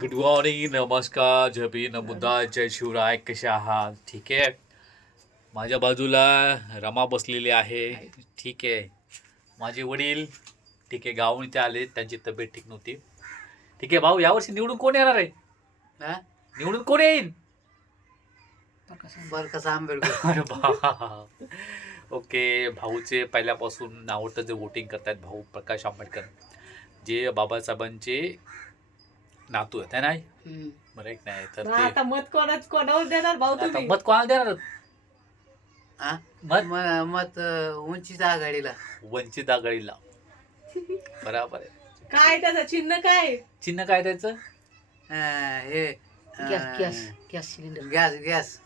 Good morning, नमस्कार, जय भीम, नमुदा, जय शिवराय. कसे आहात? ठीक आहे. माझ्या बाजूला रमा बसलेली आहे. ठीक आहे. माझे वडील ठीक आहे गावाहून इथे आले, त्यांची तब्येत ठीक नव्हती. ठीक आहे भाऊ, यावर्षी निवडून कोण येणार आहे? हा? निवडून कोण येईल? प्रकाश आंबेडकर. अरे बा. ओके, भाऊचे पहिल्यापासून आवडतं जे वोटिंग करतायत भाऊ प्रकाश आंबेडकर, जे बाबासाहेबांचे नातू आहेत, है नाही? बरं एक नाही तर ते आता मत कोणावर देणार भाऊ आता तुम्ही? मत कोणाला देणार? हा? मत मत उंचीच्या आघाडीला. वंचित आघाडीला. बरोबर आहे. काय त्याचं चिन्ह काय? चिन्ह काय त्याचं? हे गॅस सिलेंडर. Gas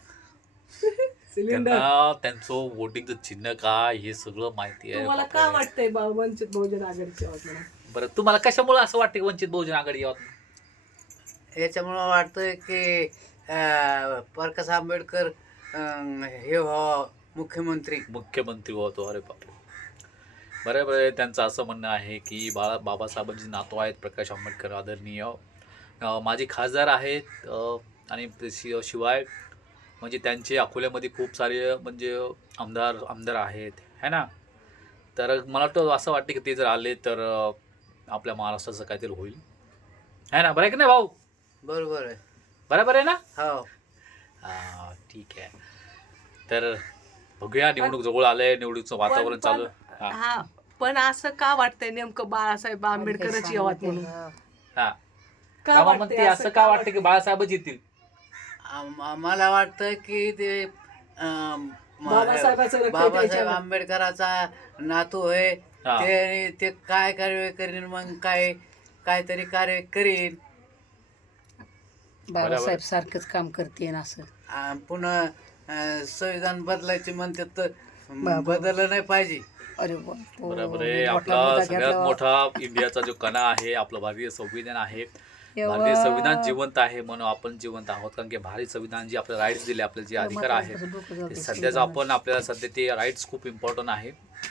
cylinder. त्यांना त्यांचं वोटिंगचं चिन्ह काय हे सगळं माहिती आहे. तुम्हाला का वाटतंय वंचित बहुजन आघाडीची म्हणून? बरं, तुम्हाला कशामुळे असं वाटतं की वंचित बहुजन आघाडी यावं? याच्यामुळं वाटतंय की प्रकाश आंबेडकर हे व्हावं मुख्यमंत्री होतो. अरे बापरे. बरोबर आहे. त्यांचं असं म्हणणं आहे की बाबासाहेबांचे नातू आहेत प्रकाश आंबेडकर आदरणीय, माझे खासदार आहेत, आणि शिवाय म्हणजे त्यांचे अकोल्यामध्ये खूप सारे म्हणजे आमदार आहेत, है ना. तर मला वाटतं असं वाटतं की ते जर आले तर आपल्या महाराष्ट्राचं काहीतरी होईल, है ना. बरं आहे की नाही भाऊ? बरोबर आहे. बरोबर आहे ना? हो. हां, ठीक आहे. तर बघूया, निवडणूक जवळ आलंय, निवडणुकीचं वातावरण चालू आहे. हां हा, पण असं का वाटतंय नेमकं बाळासाहेब आंबेडकरच यावं म्हणून? हां. का रामा वाटतंय म्हणते असं का वाटतं की बाळासाहेबच येतील? मला वाटतं की ते बाबासाहेबाचं रक्त बाबासाहेब त्याच्यावर. आंबेडकराचा नातू आहे. हा. ते काय कार्य करीन, मग काहीतरी कार्य करीन. बाबासाहेब सारखंच काम करते असं. पुन्हा संविधान बदलायचे म्हणतात तर बदललं नाही पाहिजे. अरे बरोबर आहे. आपला सगळ्यात मोठा इंडियाचा जो कणा आहे, आपलं भारतीय संविधान आहे. भारतीय संविधान जिवंत आहे म्हणून आपण जिवंत आहोत, कारण की भारतीय संविधान जे आपले राईट्स दिले, आपले जे अधिकार आहेत ते सध्याचं आपण आपल्याला सध्या ते राईट्स खूप इम्पॉर्टंट आहे.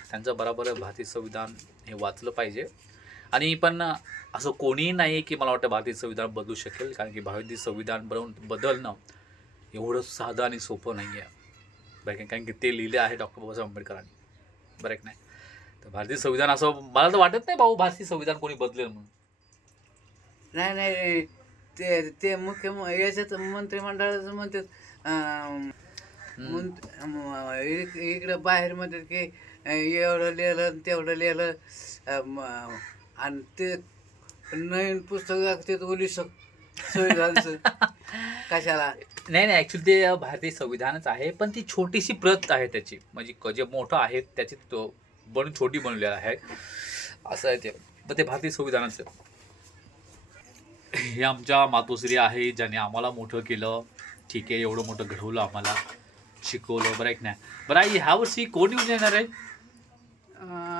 त्यांचं बरोबर आहे, भारतीय संविधान हे वाचलं पाहिजे. आणि पण असं कोणीही नाही की मला वाटतं भारतीय संविधान बदलू शकेल, कारण की भारतीय संविधान बदलणं एवढं साधं आणि सोपं नाही आहे. बरं, कारण की ते लिहिले आहे डॉक्टर बाबासाहेब आंबेडकरांनी. बरं की नाही. तर भारतीय संविधान असं मला तर वाटत नाही भाऊ भारतीय संविधान कोणी बदलेल म्हणून. नाही ते याच्यात मंत्रिमंडळाचं म्हणतात इकडं बाहेर म्हणतात की एवढं लिहिलं तेवढं लिहिलं, आणि ते नवीन पुस्तक ते ओलीस संविधानचं कशाला. नाही ॲक्च्युली ते भारतीय संविधानच आहे, पण ती छोटीशी प्रत आहे त्याची, म्हणजे जे मोठं आहे त्याची छोटी बनवलेलं आहे, असं आहे ते. पण ते भारतीय संविधानाचं हे आमच्या मातोश्री आहे, ज्याने आम्हाला मोठं केलं. ठीक आहे, एवढं मोठं घडवलं, आम्हाला शिकवलं. बरं एक नाही. बरं आई, ह्या वर्षी कोण निवडून येणार आहे?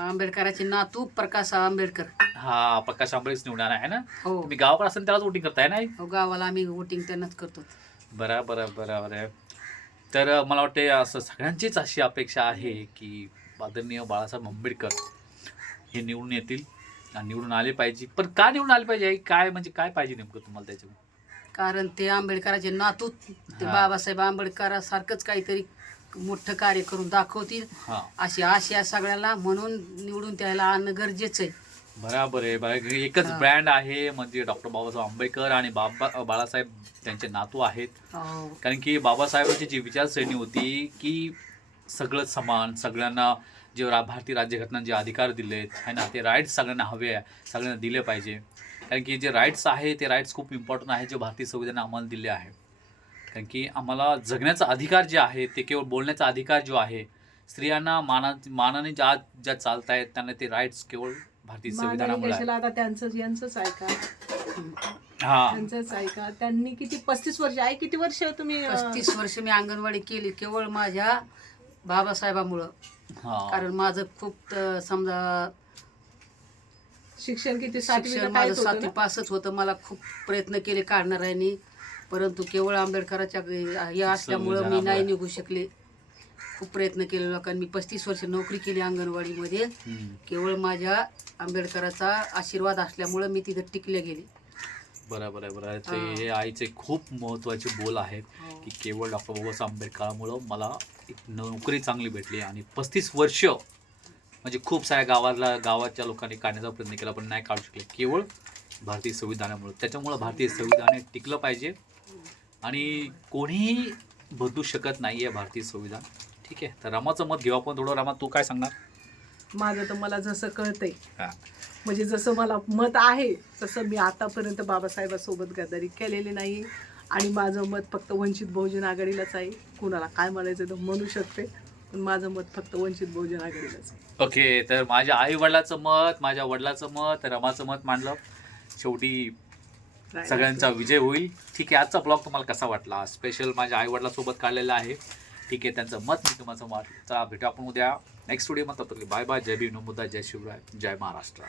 आंबेडकराचे नातू प्रकाश आंबेडकर. हा, प्रकाश आंबेडकर निवडणार आहे ना. हो, तुम्ही गावाकडे असेल त्यालाच वोटिंग करताय ना? गावाला आम्ही वोटिंग त्यांनाच करतो. बरोबर आहे. तर मला वाटते असं सगळ्यांचीच अशी अपेक्षा आहे की आदरणीय बाळासाहेब आंबेडकर हे निवडून येतील आणि निवडून आले पाहिजे. पण का निवडून आले पाहिजे? काय म्हणजे काय पाहिजे नेमकं तुम्हाला त्याच्यावर? कारण ते आंबेडकराचे नातू ते हा. बाबासाहेब आंबेडकरासारखंच काहीतरी मोठं कार्य करून दाखवतील हां, अशी आशा सगळ्याला, म्हणून निवडून त्याला आणणं गरजेचं आहे. बरोबर आहे. एकच ब्रँड आहे, म्हणजे डॉक्टर बाबासाहेब आंबेडकर आणि बाळासाहेब त्यांचे नातू आहेत. हो. कारण की बाबासाहेबांची जी विचारसरणी होती की सगळं समान, सगळ्यांना जे भारतीय राज्यघटनेने जे अधिकार दिलेत आहे ना, ते राईट्स सगळ्यांना हवे आहे, सगळ्यांना दिले पाहिजे. कारण की जे राईट्स आहे ते राईट्स खूप इम्पॉर्टंट आहे, जे भारतीय संविधानाने आम्हाला दिले आहे. कारण की आम्हाला जगण्याचा अधिकार जे आहे ते केवळ बोलण्याचा अधिकार जो आहे, स्त्रियांना मानाने ज्या चालत आहेत त्यांना ते राईट्स केवळ भारतीय संविधानामुळे आहे. आता यांचंच ऐका, हां, त्यांचंच ऐका. त्यांनी किती 35 वर्ष आहे, किती वर्ष तुम्ही 35 वर्ष मी अंगणवाडी केली केवळ माझ्या बाबासाहेबामुळं. हां. कारण माझं खूप समजा शिक्षण किती शिक्षण माझं 7वी पासच होतं. मला खूप प्रयत्न केले काढणाऱ्यांनी, परंतु केवळ आंबेडकराच्या हे असल्यामुळं मी नाही निघू शकले. खूप प्रयत्न केले लोकांनी. मी 35 वर्ष नोकरी केली अंगणवाडीमध्ये. केवळ माझ्या आंबेडकराचा आशीर्वाद असल्यामुळं मी तिथं टिकले गेले. बरोबर आहे, बरोबर आहे. ते हे आईचे खूप महत्त्वाचे बोल आहेत की केवळ डॉक्टर बाबासाहेब आंबेडकरांमुळं मला एक नोकरी चांगली भेटली आणि 35 वर्ष म्हणजे खूप साऱ्या गावाच्या लोकांनी काढण्याचा प्रयत्न केला पण नाही काढू शकले, केवळ भारतीय संविधानामुळे. त्याच्यामुळं भारतीय संविधान हे टिकलं पाहिजे आणि कोणीही बदलू शकत नाही आहे भारतीय संविधान. ठीक आहे, तर रमाचं मत घेऊ आपण थोडं. रमा, तू काय सांगणार? माझं तर मला जसं कळतंय, हां, म्हणजे जसं मला मत आहे तसं मी आतापर्यंत बाबासाहेबांसोबत गद्दारी केलेली नाही आणि माझं मत फक्त वंचित बहुजन आघाडीलाच आहे. कुणाला काय म्हणायचं तर म्हणू शकते, पण माझं मत फक्त वंचित बहुजन आघाडीलाच आहे. ओके. तर माझ्या आई वडिलाचं मत, माझ्या वडिलाचं मत, रमाचं मत मांडलं. शेवटी सगळ्यांचा विजय होईल. ठीक आहे, आजचा ब्लॉग तुम्हाला कसा वाटला? स्पेशल माझ्या आई वडिलांसोबत काढलेला आहे. ठीक आहे, त्यांचं मत मी तुम्हाला मत. चला भेटू आपण उद्या नेक्स्ट व्हिडिओ. म्हणतात बाय बाय. जय भीम, नमो बुद्धाय, जय शिवराय, जय महाराष्ट्र.